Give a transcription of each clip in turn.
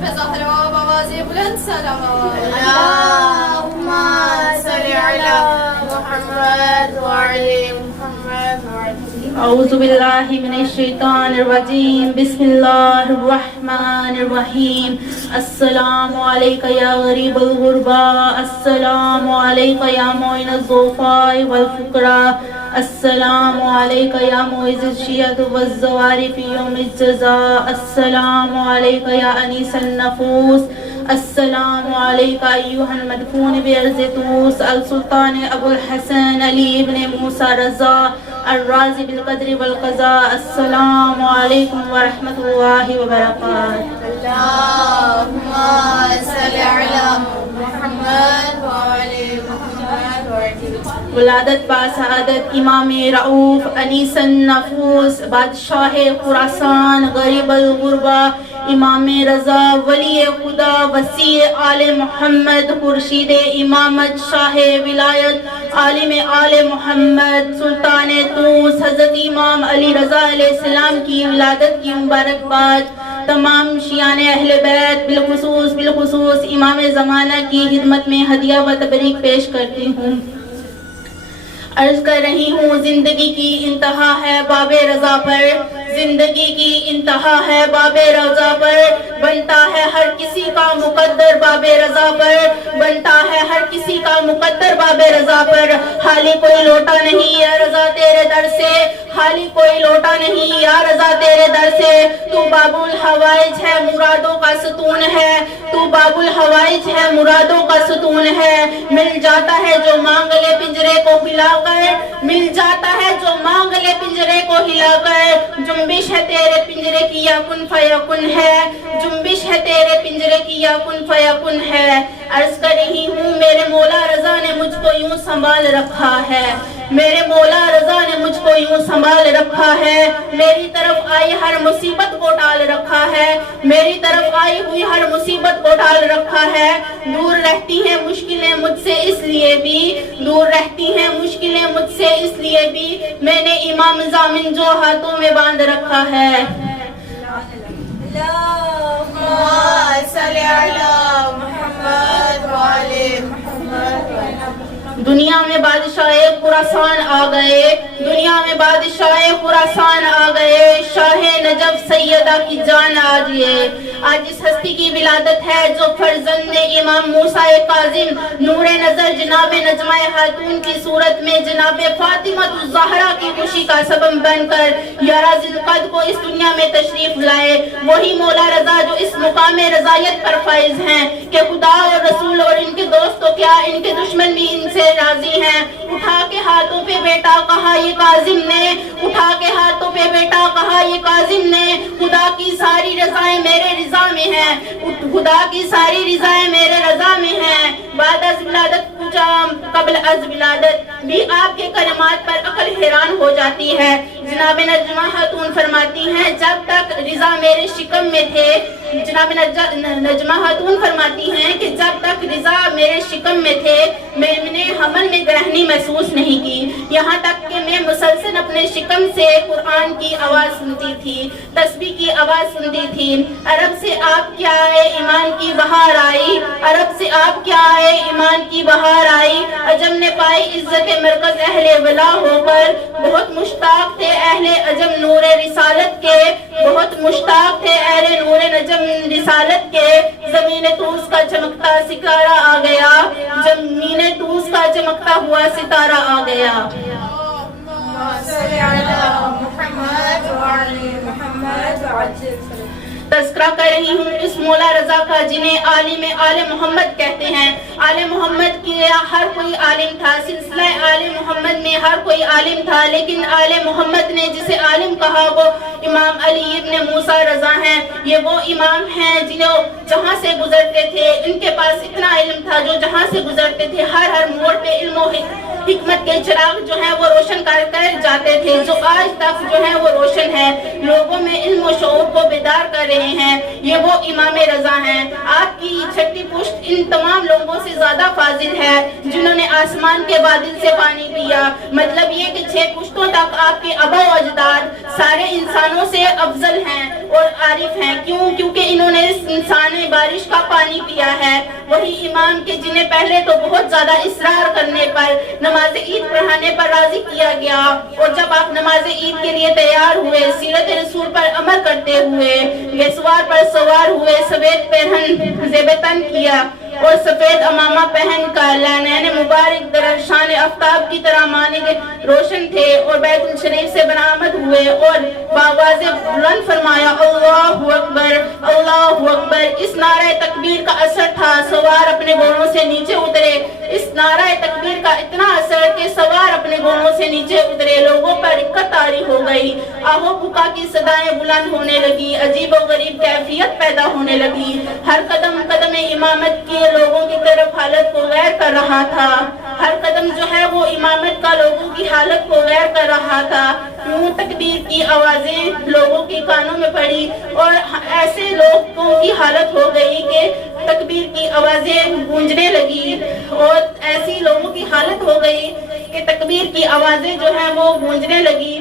به زهرا و آوازی بلند صلوات. اللهم صل على محمد وعلى محمد اعوذ باللہ من الشیطان الرجیم بسم اللہ الرحمن الرحیم السلام علیکہ یا غریب الغربا السلام علیکہ یا معین الضعفاء والفقراء السلام علیکہ یا معز الشیعۃ والزوار فی یوم الجزاء السلام علیکہ یا انیس النفوس السلام علیکہ ایہا المدفون بارض طوس السلطان ابو الحسن علی ابن موسیٰ رضا الراضی بالقدر والقضاء السلام علیکم ورحمۃ اللہ وبرکاتہ. اللهم صل على محمد وعلى محمد ولادت با سعادت امام رعوف انیس النفوس بادشاہ خراسان غریب الغربا امام رضا ولی خدا وسیع آل محمد خورشید امامت شاہ ولایت عالم آل محمد سلطان طوس حضرت امام علی رضا علیہ السلام کی ولادت کی مبارکباد تمام شیعان اہل بیت بالخصوص امام زمانہ کی خدمت میں ہدیہ و تبریک پیش کرتی ہوں. عرض کر رہی ہوں زندگی کی انتہا ہے باب رضا پر، زندگی کی انتہا ہے باب رضا پر، بنتا ہے ہر کسی کا مقدر باب رضا پر، بنتا ہے ہر کسی کا مقدر باب رضا پر. خالی کوئی لوٹا نہیں یا رضا تیرے در سے، خالی کوئی لوٹا نہیں یا رضا تیرے در سے. تو باب الحوائج ہے مرادوں کا ستون ہے، تو باب الحوائج ہے مرادوں کا ستون ہے. مل جاتا ہے جو مانگ لے پنجرے کو ہلا کر، مل جاتا ہے جو مانگ لے پنجرے کو ہلا کر. جنبش ہے تیرے پنجرے کی یا کن فیکن ہے، جنبش ہے تیرے پنجرے کی یا کن فیکن ہے. عرض کر رہی ہوں میرے مولا رضا نے مجھ کو یوں سنبھال رکھا ہے، میرے مولا رضا نے مجھ کو یوں سنبھال رکھا ہے. میری طرف آئی ہر مصیبت کو ٹال رکھا ہے، میری طرف آئی ہوئی ہر مصیبت کو ٹال رکھا ہے. دور رہتی ہیں مشکلیں مجھ سے اس لیے بھی، دور رہتی ہیں مشکلیں مجھ سے اس لیے بھی، میں نے امام ضامن جو ہاتھوں میں باندھ رکھا ہے. اللهم صل على محمد وعلى محمد. دنیا میں بادشاہ خراسان آ گئے، دنیا میں بادشاہ خراسان آ گئے، شاہ نجف سیدہ کی جان آجیے. آج اس ہستی کی ولادت ہے جو فرزند امام موسیٰ کاظم نور نظر جناب نجمہ خاتون کی صورت میں جناب فاطمہ الزہرا کی خوشی کا سبب بن کر یاراز القد کو اس دنیا میں تشریف لائے. وہی مولا رضا جو اس مقام رضایت پر فائز ہیں کہ خدا اور رسول اور ان کے دوست تو کیا ان کے دشمن بھی ان سے راضی ہیں. اٹھا کے ہاتھوں پہ بیٹا کہا یہ کاظم نے، اٹھا کے ہاتھوں پہ بیٹا کہا یہ کاظم نے. خدا کی ساری رضائیں میرے رضا میں ہیں، خدا کی ساری رضائیں میرے رضا میں ہیں. بعد از ولادت پوچھا قبل از ولادت بھی آپ کے کلمات پر عقل حیران ہو جاتی ہے. جناب نجمہ خاتون فرماتی ہیں جب تک رضا میرے شکم میں تھے، جناب نجمہ خاتون فرماتی ہیں کہ جب تک رضا میرے شکم میں تھے میں نے حمل میں گرہنی محسوس نہیں کی، یہاں تک کہ میں مسلسل اپنے شکم سے قرآن کی آواز سنتی تھی، تسبیح کی آواز سنتی تھی. عرب سے آپ کیا آئے ایمان کی بہار آئی، عرب سے آپ کیا آئے ایمان کی بہار آئی. عجم نے پائی عزت مرکز اہل ولا ہو کر، بہت مشتاق تھے اہل عجم نور رسالت کے، بہت مشتاق تھے اہل نور نجم رسالت کے. زمین طوس کا چمکتا ستارہ آ گیا، زمین طوس کا چمکتا ہوا ستارہ آ گیا. اللهم صل على محمد وعلى محمد وعجل. تذکرہ کر رہی ہوں اس مولا رضا کا جنہیں عالم آل محمد کہتے ہیں. آل محمد کی ہر کوئی عالم تھا، سلسلہ آل محمد میں ہر کوئی عالم تھا، لیکن آل محمد نے جسے عالم کہا وہ امام علی ابن موسیٰ رضا ہیں. یہ وہ امام ہیں جنہوں جہاں سے گزرتے تھے ان کے پاس اتنا علم تھا، جو جہاں سے گزرتے تھے ہر موڑ پہ علم و حکمت کے چراغ جو ہیں وہ روشن کر جاتے تھے، جو آج تک جو ہیں وہ روشن ہے، لوگوں میں علم و شعور کو بیدار کر رہے رہے ہیں، یہ وہ امام رضا ہیں۔ آپ کی چھٹی پشت ان تمام لوگوں سے زیادہ فاضل ہے جنہوں نے آسمان کے بادل سے پانی پیا۔ مطلب یہ کہ 6 پشتوں تک آپ کے آبا و اجداد سارے انسانوں سے افضل ہیں اور عارف ہیں۔ کیوں؟ کیونکہ انہوں نے انسان بارش کا پانی پیا ہے۔ وہی امام کے جنہیں پہلے تو بہت زیادہ اصرار کرنے پر نماز عید پڑھانے پر راضی کیا گیا، اور جب آپ نماز عید کے لیے تیار ہوئے، سیرت رسول پر عمل کرتے ہوئے، گھڑسوار پر سوار ہوئے، سفید پہن زیب تن کیا اور سفید امامہ پہن کر لعنین مبارک درخشان آفتاب کی طرح مانند روشن تھے، اور بیت الشریف سے برآمد ہوئے اور بآواز بلند فرمایا اللہ اکبر اللہ اکبر۔ اس نعرہ تکبیر کا اثر تھا، سوار اپنے گھوڑوں سے نیچے اترے۔ اس نعرہ تکبیر کا اتنا اثر کہ سوار اپنے گھوڑوں سے نیچے اترے، لوگوں پر رکت طاری ہو گئی، آہو بکا کی صدائیں بلند ہونے لگی، عجیب و غریب کیفیت پیدا ہونے لگی۔ ہر قدم قدم امامت کے لوگوں کی طرف حالت کو غیر کر رہا تھا، ہر قدم جو ہے وہ امامت کا لوگوں کی حالت کو غیر کر رہا تھا۔ یوں تکبیر کی آوازیں لوگوں کے کانوں میں پڑی اور ایسے لوگوں کی حالت ہو گئی کہ تکبیر کی آوازیں گونجنے لگی، اور ایسی لوگوں کی حالت ہو گئی کہ تکبیر کی آوازیں جو ہیں وہ گونجنے لگی۔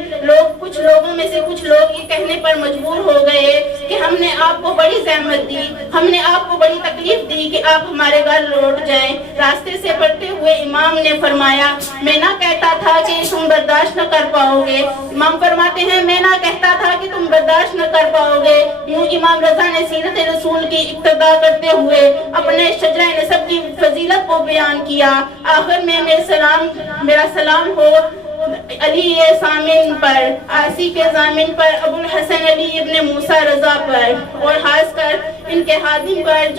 کچھ لوگوں میں سے کچھ لوگ یہ کہنے پر مجبور ہو گئے کہ ہم نے آپ کو بڑی زحمت دی، ہم نے آپ کو بڑی تکلیف دی کہ آپ ہمارے گھر لوٹ جائیں۔ راستے سے پڑھتے ہوئے امام نے فرمایا میں نہ کہتا تھا کہ تم برداشت نہ کر پاؤ گے۔ امام فرماتے ہیں میں نہ کہتا تھا کہ تم برداشت نہ کر پاؤ گے۔ یوں امام رضا نے سیرت رسول کی اقتدا کرتے ہوئے اپنے شجرہ نسب کی فضیلت کو بیان کیا۔ آخر میں میرا سلام ہو علی سامن پر، آسی کے ضامن پر، ابو الحسن علی ابن موسیٰ رضا پر، اور خاص کر ان کے خادم پر جو